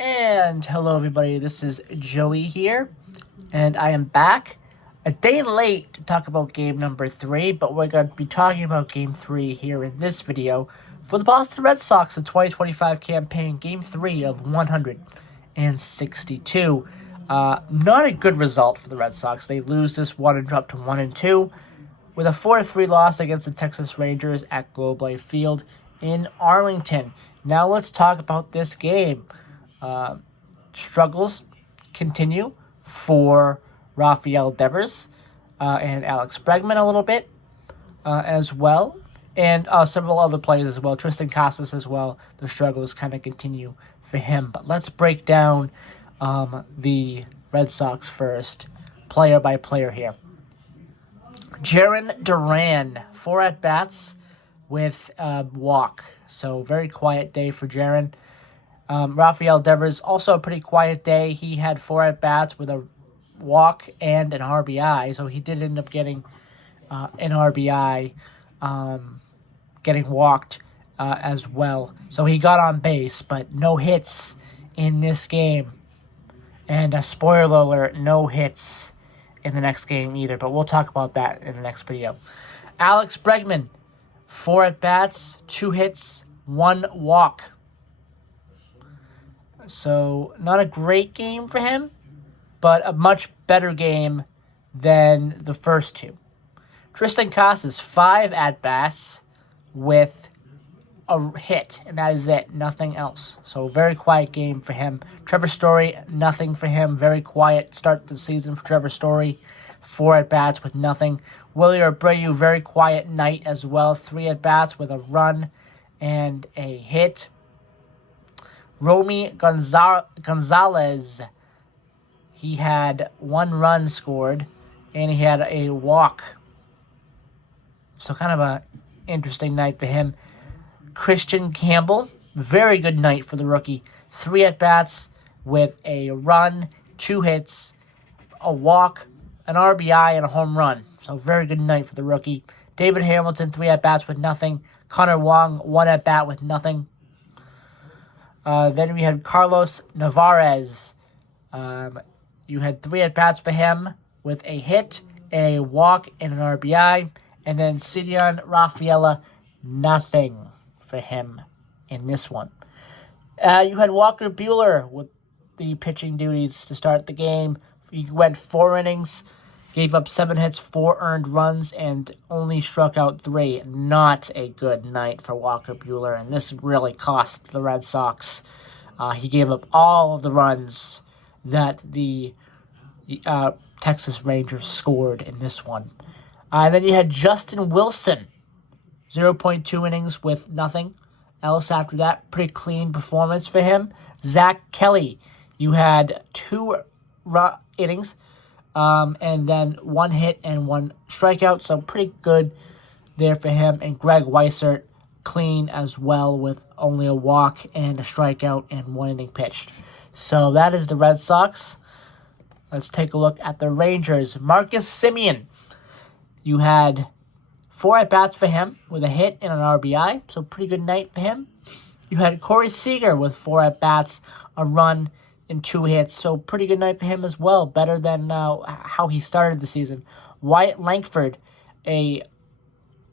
And hello, everybody. This is Joey here, and I am back a day late to talk about game number 3, but we're going to be talking about game 3 here in this video for the Boston Red Sox in 2025 campaign, game 3 of 162. Not a good result for the Red Sox. They lose this one and drop to 1-2 with a 4-3 loss against the Texas Rangers at Globe Life Field in Arlington. Now let's talk about this game. Struggles continue for Rafael Devers and Alex Bregman a little bit as well, and several other players as well. Tristan Casas as well. The struggles kind of continue for him. But let's break down the Red Sox first, player by player here. Jarren Duran, 4 at-bats with a walk. So very quiet day for Jarren. Rafael Devers, also a pretty quiet day. He had 4 at-bats with a walk and an RBI. So he did end up getting an RBI, getting walked as well. So he got on base, but no hits in this game. And a spoiler alert, no hits in the next game either. But we'll talk about that in the next video. Alex Bregman, 4 at-bats, 2 hits, 1 walk. So not a great game for him, but a much better game than the first 2. Tristan Casas, 5 at-bats with a hit, and that is it. Nothing else. So very quiet game for him. Trevor Story, nothing for him. Very quiet start to the season for Trevor Story. 4 at-bats with nothing. Willie Abreu, very quiet night as well. 3 at-bats with a run and a hit. Romy Gonzalez, he had 1 run scored, and he had a walk. So kind of a interesting night for him. Christian Campbell, very good night for the rookie. 3 at-bats with a run, 2 hits, a walk, an RBI, and a home run. So very good night for the rookie. David Hamilton, 3 at-bats with nothing. Connor Wong, 1 at-bat with nothing. Then we had Carlos Navarez. You had 3 at-bats for him with a hit, a walk, and an RBI. And then Cidian Rafaela, nothing for him in this one. You had Walker Buehler with the pitching duties to start the game. He went 4 innings, gave up 7 hits, 4 earned runs, and only struck out 3. Not a good night for Walker Buehler, and this really cost the Red Sox. He gave up all of the runs that the Texas Rangers scored in this one. Then you had Justin Wilson, 0.2 innings with nothing else after that. Pretty clean performance for him. Zach Kelly, you had 2 innings, and then 1 hit and 1 strikeout, so pretty good there for him. And Greg Weissert, clean as well with only a walk and a strikeout and 1 inning pitched. So that is the Red Sox. Let's take a look at the Rangers. Marcus Semien, you had 4 at-bats for him with a hit and an RBI, so pretty good night for him. You had Corey Seager with 4 at-bats, a run, and 2 hits, so pretty good night for him as well. Better than how he started the season. Wyatt Langford, a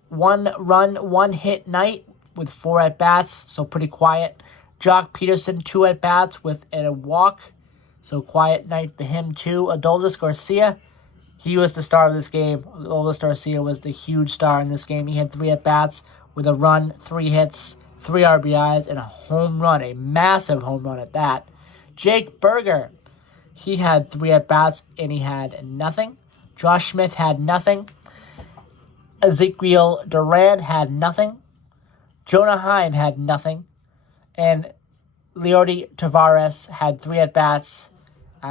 1 run, 1 hit night with 4 at-bats, so pretty quiet. Jock Peterson, 2 at-bats with a walk, so quiet night for him too. Adolis Garcia, he was the star of this game. Adolis Garcia was the huge star in this game. He had 3 at-bats with a run, 3 hits, 3 RBIs, and a home run, a massive home run at that. Jake Berger, he had 3 at-bats and he had nothing. Josh Smith had nothing. Ezekiel Duran had nothing. Jonah Heim had nothing. And Leody Taveras had 3 at-bats.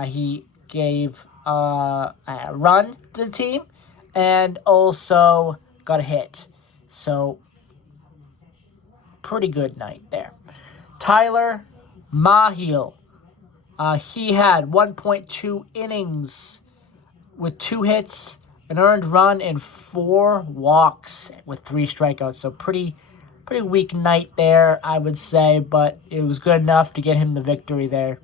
He gave a run to the team and also got a hit. So, pretty good night there. Tyler Mahil, he had 1.2 innings with 2 hits, an earned run, and 4 walks with 3 strikeouts. So pretty pretty weak night there, I would say, but it was good enough to get him the victory there,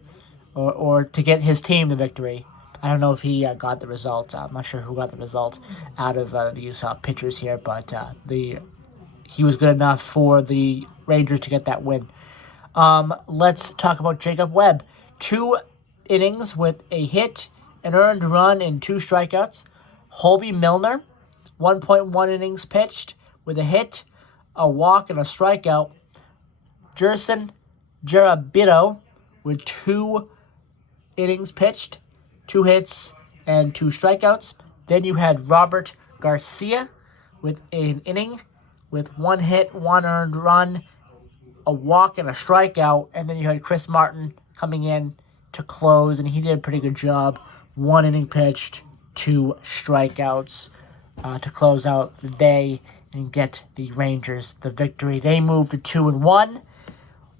or to get his team the victory. I don't know if he got the result. I'm not sure who got the result out of these pitchers here, but he was good enough for the Rangers to get that win. Let's talk about Jacob Webb. 2 innings with a hit, an earned run, and 2 strikeouts. Holby Milner, 1.1 innings pitched with a hit, a walk, and a strikeout. Jerson Jarabito with 2 innings pitched, 2 hits, and 2 strikeouts. Then you had Robert Garcia with an inning with 1 hit, 1 earned run, a walk, and a strikeout. And then you had Chris Martin coming in to close, and he did a pretty good job. 1 inning pitched, 2 strikeouts to close out the day and get the Rangers the victory. They moved to 2-1.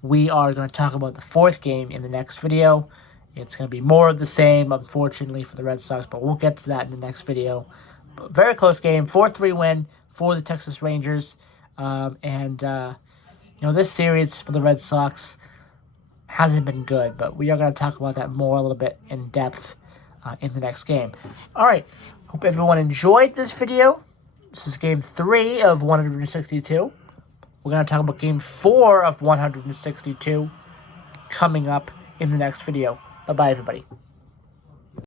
We are going to talk about the 4th game in the next video. It's going to be more of the same, unfortunately, for the Red Sox, but we'll get to that in the next video. But very close game, 4-3 win for the Texas Rangers. This series for the Red Sox hasn't been good, but we are going to talk about that more a little bit in depth in the next game. All right, hope everyone enjoyed this video. This is game 3 of 162. We're going to talk about game 4 of 162 coming up in the next video. Bye-bye, everybody.